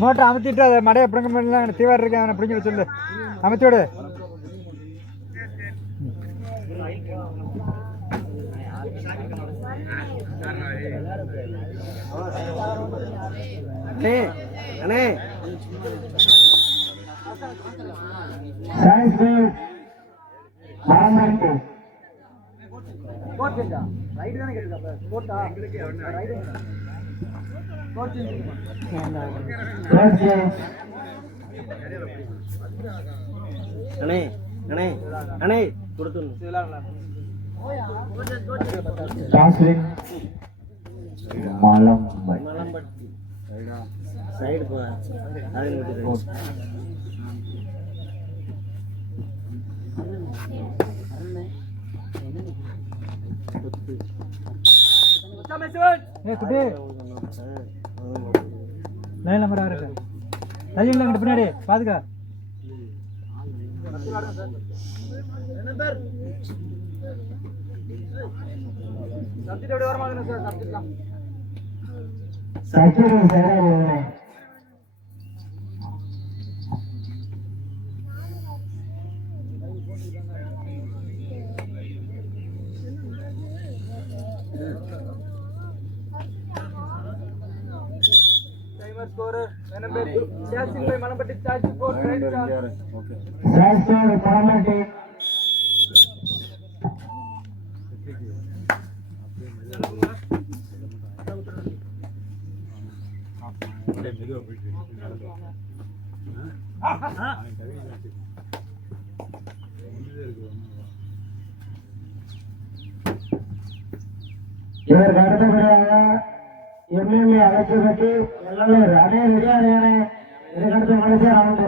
Motor அமுத்திட்டு அதை மடையை பிடுங்க பண்ணலாம். தீவார் இருக்கேன் அவனை பிடிங்க சொல்லு. அமைச்சோடு அண்ணே அண்ணே அண்ணே அண்ணே கொடுத்து மலம்பட்டி சைடு போ லைன் நம்பர் இருக்கு. தள்ளிடலாம் கிட்ட பின்னாடி பாதுகா. இதற்கு அடுத்தபடியாக எம்எல்ஏ அழைப்பு பற்றி எல்லாம் அதே ரெடியானே இதுக்கு அடுத்த மனுஷன் ரவுண்டு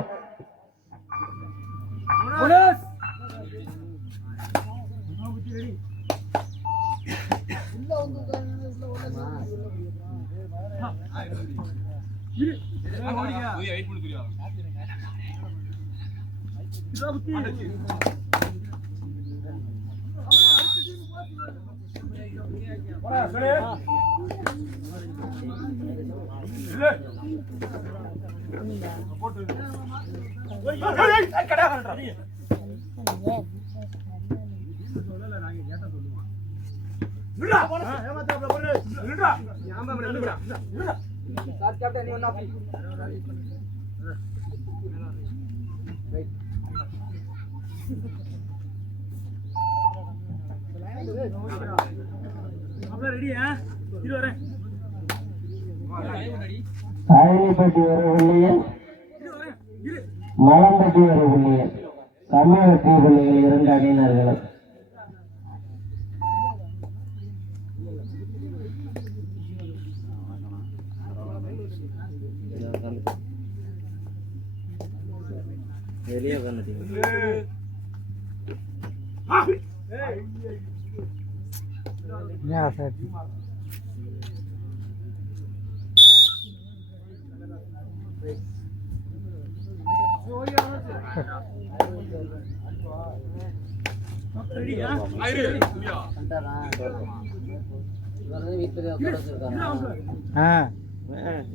ஆயிரப்பட்டி ஒரு புள்ளியில் மலம்பட்டி ஒரு புள்ளியில் தமிழகத்தி புள்ளியில் 2 அணியினர்களும் வெளியே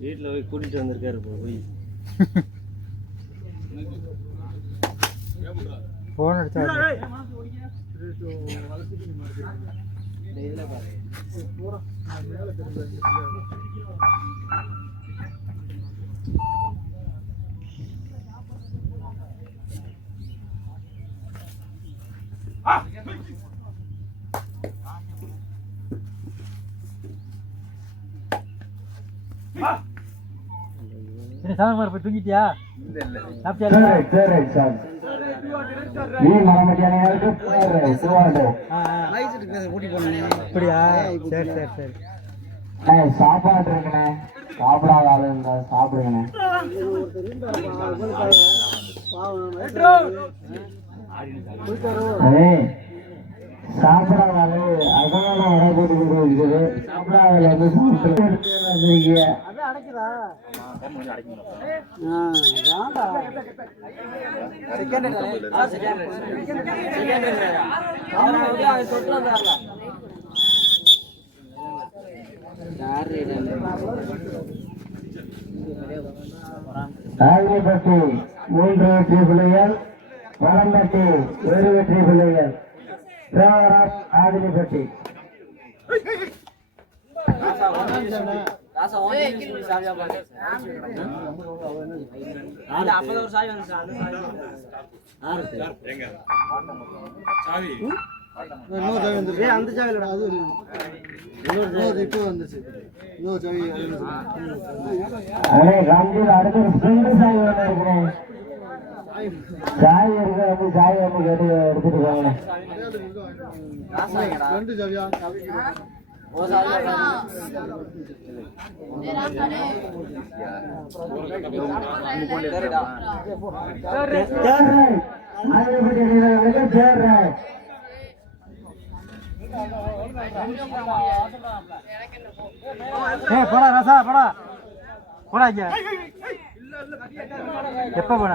வீட்டுல போய் கூட்டிட்டு வந்திருக்காரு போய் போன் அடிச்சா சாமி போய் தூங்கிட்டியா? சாப்பாடு இருக்குண்ணே, சாப்பிடாத ஆளு இருந்தா சாப்பிடுங்கண்ணே. சாப்பிடாத ஆளு அதனால வர போட்டு இருக்குது. சாப்பிடாத வந்து ஆயிரப்பட்டி 3 வெற்றி புள்ளிகள், வளம்பட்டி 1 வெற்றி புள்ளிகள். ஆதினிப்பட்டி அந்த சாவிலடா அது இப்போ வந்துச்சு இன்னொரு சாவி அடே ராம்ஜி அடுத்து ஸ்பிரிண்ட் சாய் வேணும் இருக்கிறேன். சாய் இருக்கு, வந்து சாய் வந்து கேட்டு எடுத்துட்டு போங்க. ரெண்டு சாவியா போடா ரசா போடா போடா இங்க எப்ப போன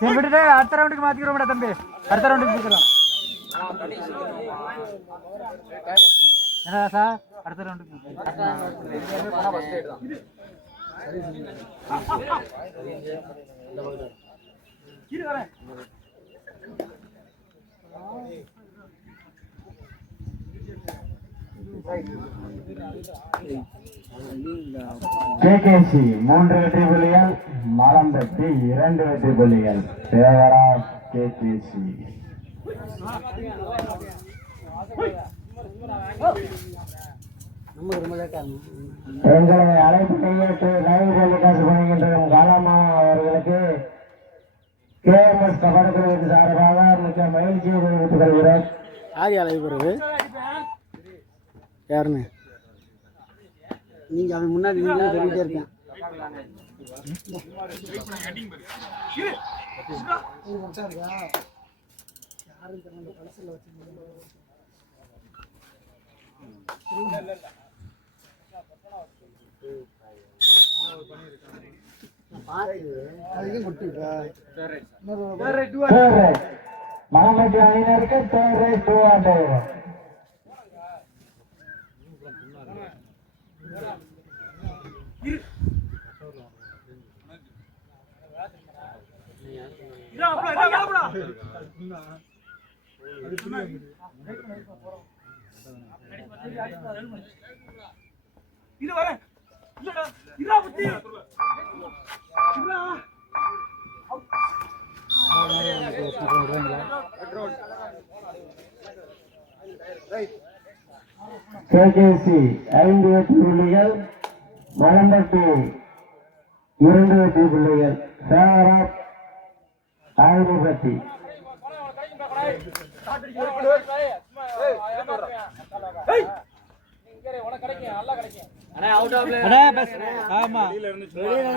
சரி விட்டுட்டு அடுத்த ரவுண்டுக்கு மாத்திக்கிறோம் தம்பி, அடுத்த ரவுண்டுக்கு போய்க்கிறோம். என்ன ராசா அடுத்த ரவுண்டுக்கு கேகேசி 3 வெற்றி புள்ளிகள், மலம்பட்டி 2 வெற்றி புள்ளிகள். தேவரா கேகேசி எங்களை அழைப்பு கையெழுத்து லைவ் டெலிகாஸ்ட் பண்ணுகின்ற காலமா அவர்களுக்கு KMS கபடி குழுவின் சார்பாக மிக மகிழ்ச்சியை தெரிவித்துக் கொள்கிறோம். யார் அழைப்பு போகிறது யாருன்னு நீங்க அவன் முன்னாடி சொல்லிட்டே இருக்கேன். மலம்பட்டி அணியினருக்கு தேர்ட் ரைட் 200. கேகேசி 5 வெற்றி புள்ளிகள், மலம்பட்டி 2 வெற்றி புள்ளிகள். சேவரா ஆயிரப்பட்டி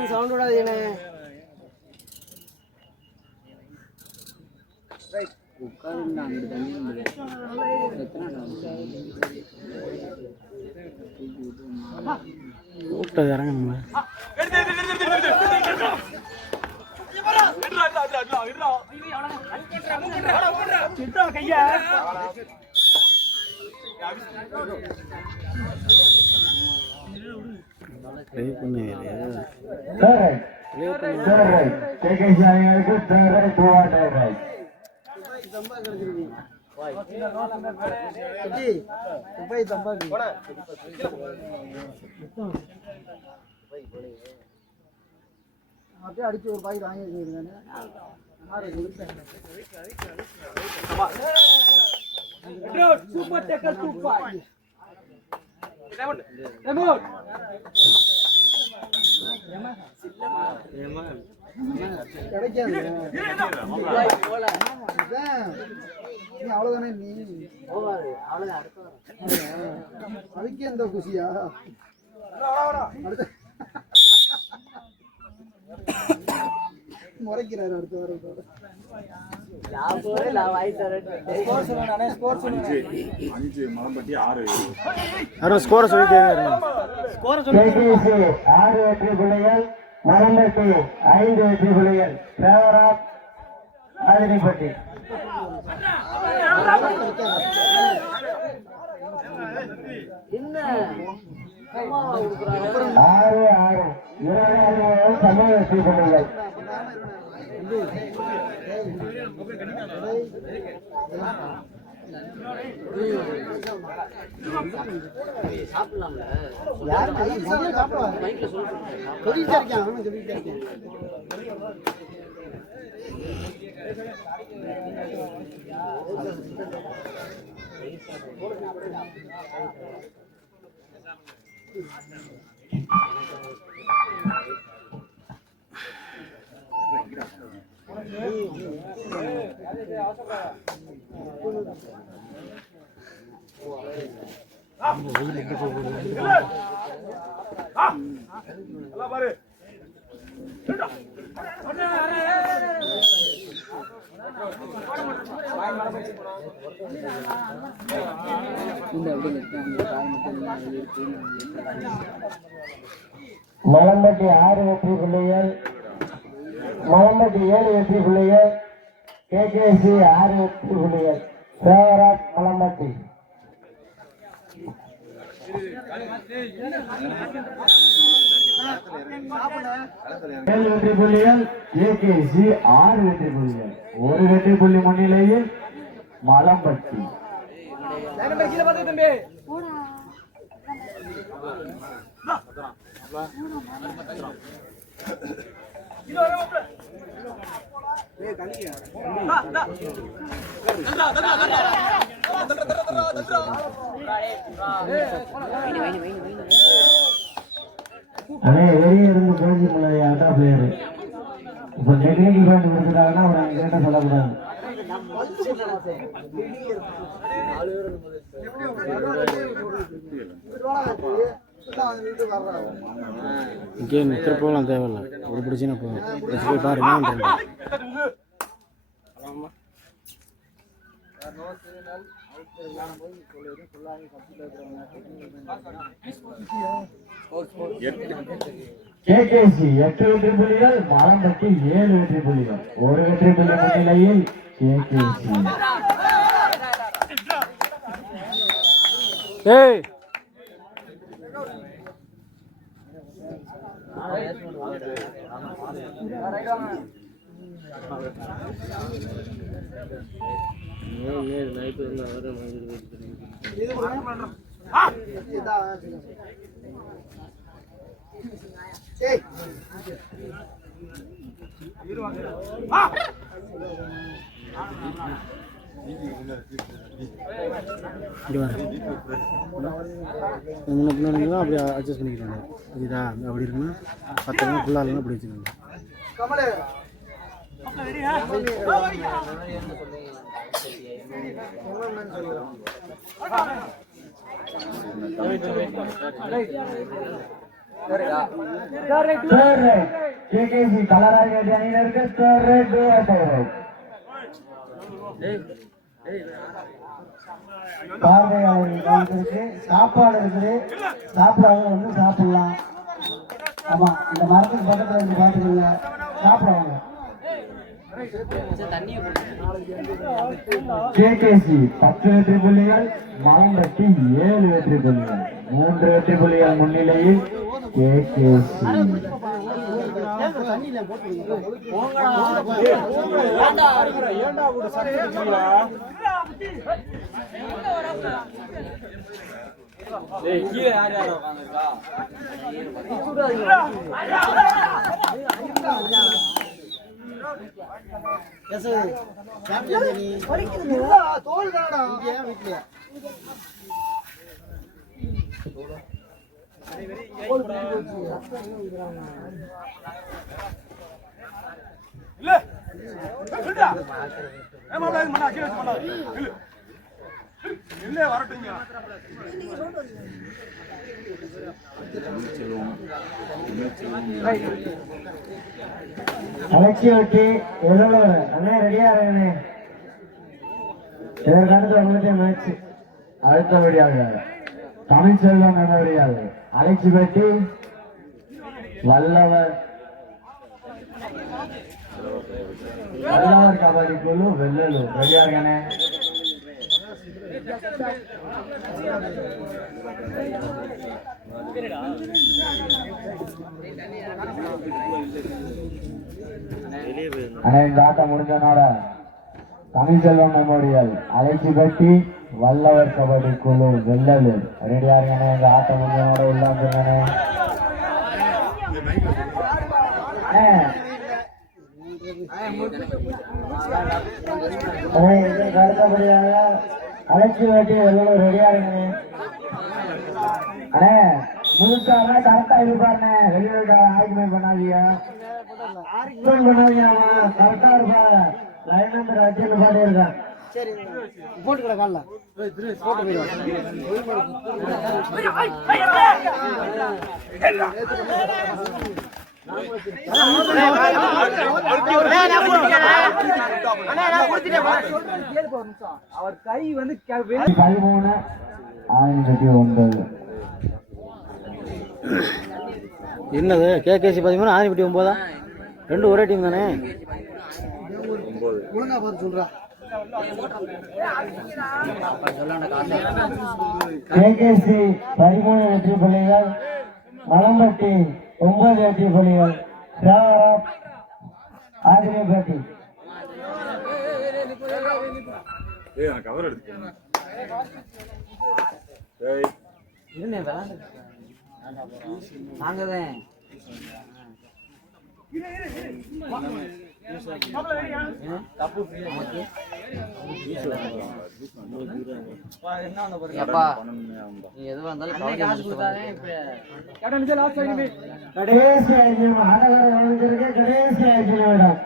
சவுண்ட் விடாது இறங்கணுமா கேகேசி அணியினருக்கு தேர்ட் ரைட் 200. அப்படியே அடிச்சு ஒரு பாய் வாங்கி சூப்பர் டேக்கர் 2-5 கிடைக்காது அவ்வளவுதானே நீ அதுக்கே எந்த குஷியா முறைக்கிறாரு அடுத்த வாரம் ஸ்கோரை சொல்லிட்டே KKC 6 வெற்றி புள்ளிகள், மரம்பட்டி 5 வெற்றி புள்ளிகள். Favour of ஆதினிப்பட்டி. 6-6 20 சம வெற்றி புள்ளிகள். மலம்பட்டி 6 வெற்றி புள்ளிகள், மலம்பட்டி 7 வெற்றி புள்ளிகள். KKC 6 வெற்றி புள்ளிகள். Favour of Malampatti. 7 வெற்றி புள்ளிகள், KKC 6 வெற்றி புள்ளிகள். ஒரு வெற்றி புள்ளி முன்னிலையில் மலம்பட்டி. அதே வெளியே இருந்து பேசி முன்னாடி பிளேயரு இப்போ டெக்னிக்கல் பாயிண்ட் கொடுத்துட்டாங்கன்னா அவர் கேட்ட சொல்லக்கூடாது. இங்கே திருப்பலாம் தேவையில்லை, ஒரு பிடிச்சினா போதும். போய் பாருங்க. KKC 8 வெற்றி புள்ளிகள், மலம்பட்டி 7 வெற்றி புள்ளிகள். ஒரு வெற்றி புள்ளி முன்னிலையில் KKC. முன்னாடி அப்படி அட்ஜஸ்ட் பண்ணிக்கிறாங்க. புரியுதா? அப்படி இருக்குன்னா 10 ஃபுல்லாக இல்லைன்னா அப்படி வச்சுக்கோங்க. KKC கலராக அணியினருக்கு பார்வையாளர்கள் இருக்கு, சாப்பாடு இருக்குது, சாப்பிடாத வந்து சாப்பிடலாம். ஆமா, இந்த மரத்துக்கு பக்கத்துல இருந்து பாத்துக்கல சாப்பிடுவாங்க. KKC 10 வெற்றி புள்ளிகள், மலம்பட்டி 7 வெற்றி புள்ளிகள். 3 வெற்றி புள்ளிகள் முன்னிலையில் KKC. தோல் தானடா வீட்டுல வரட்டுங்க. அலட்சி வெட்டி எல்லோரும் அண்ணே ரெடியா இருங்கண்ணே. இதற்கடுத்து உங்களுக்கு மேட்ச். அடுத்தபடியாக தமிழ்ச்செல்வம் மெமோரியல் அலட்சி வெட்டி வல்லவர் கபடி குழு வெள்ளலூர் ரெடியா இருக்கானே. இந்த ஆட்டம் முடிஞ்சனோட தமிழ்ச்செல்வம் மெமோரியல் அலட்சி வெட்டி வல்லவர் கபடி குழு வெள்ளலூர் ரெடியா இருக்கானே. இந்த ஆட்டம் முடிஞ்சனோட உள்ளாந்துருக்கானே. அடுத்தபடியாக அலட்சி வெட்டி வெள்ளலூர் ரெடியா இருக்கானே. அண்ணே முழுக்காக கரெக்டா இருப்பாருண்ணே. வெளியூர் ஆர்குமெண்ட் பண்ணாதீங்க, பண்ணாதீங்க. கரெக்டா இருப்பாரு. லைன் நம்பர் அடிச்சு பாடி இருக்கான். சரி போட்டுக்கல கால போட்டு அவர் கை வந்து 13 9 என்னது கேகேசி 13 ஆதிபட்டி 9 ரெண்டு ஒரே டீம் தானே. ஒழுங்கா பார்த்து சொல்றா. கேகேசி 13 வெற்றி புள்ளிகள், மலம்பட்டி 9 வெற்றி புள்ளிகள், ஆதிரிப்பட்டி. நாங்கதான் எதுவா இருந்தாலும் கடைசி 5 ஆட்டக்காரர் கவனிச்சிருக்க. கடைசி 5 நிமிடம்.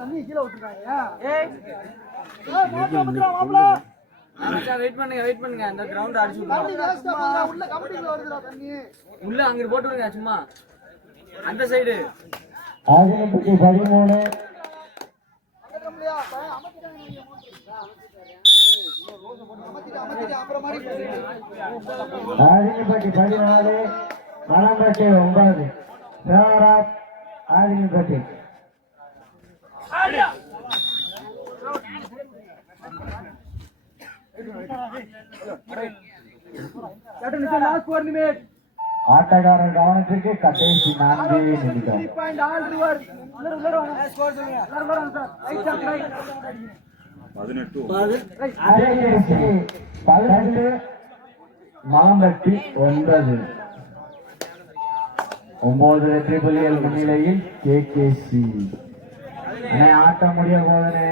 தண்ணி கீழே விட்டுருக்காங்க. வெயிட் பண்ணுங்க அந்த கிரவுண்ட் அடிச்சு உள்ள கமிட்டில வருதுடா தண்ணி. உள்ள அங்க போட்டு விடுங்க சும்மா அந்த சைடு. ஆதிரிப்பட்டி 13 ஆதிரிப்பட்டி 14 மலம்பட்டி 9 ஆதிரிப்பட்டி. ஆட்டக்காரர் கவனத்திற்கு கடைசி 4 நிமிடம். மலம்பட்டி 9 வெற்றி புள்ளிகள் முன்னிலையில் கேகேசி. ஆட்டம் முடிய போதனே.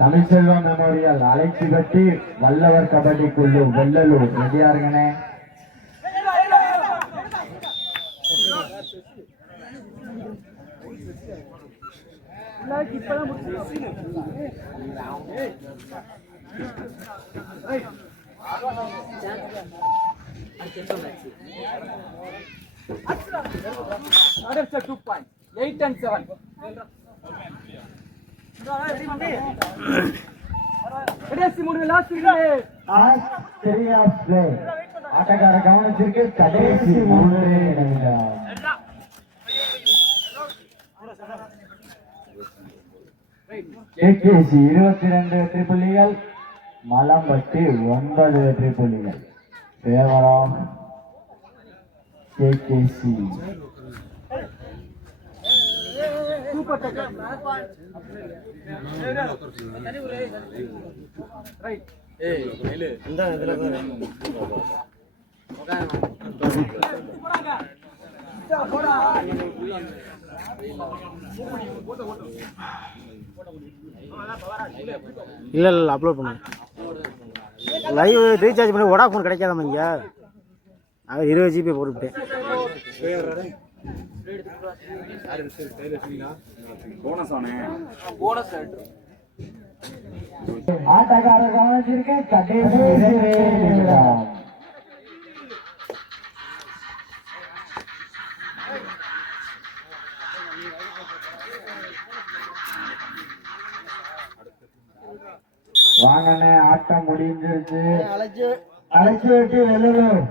தமிழ்ச்செல்வம் மெமோரியல் அலட்சி வெட்டி வல்லவர் கபடி குழு வெள்ளலூர் ரெடியா இருங்கண்ணே. ஆட்டக்கார கவனத்திற்கு கடைசி 3 நிமிடம். கேகேசி 22 வெற்றி புள்ளிகள், மலம்பட்டி 9 வெற்றி புள்ளிகள். தேவராம் கேகேசி. இல்ல இல்ல அப்லோட் பண்ணுங்க. லைவ் ரீசார்ஜ் பண்ணி வோடாஃபோன் கிடைக்காதாம இங்க. அது 20 GB போட்டுட்டேன். ஆட்டக்காரர் கவனிச்சிருக்க கடைசி 2 நிமிடம். வாங்கண்ணே, ஆட்டம் முடிஞ்சிருச்சு. அழைச்சு விட்டு வெள்ளலூர்.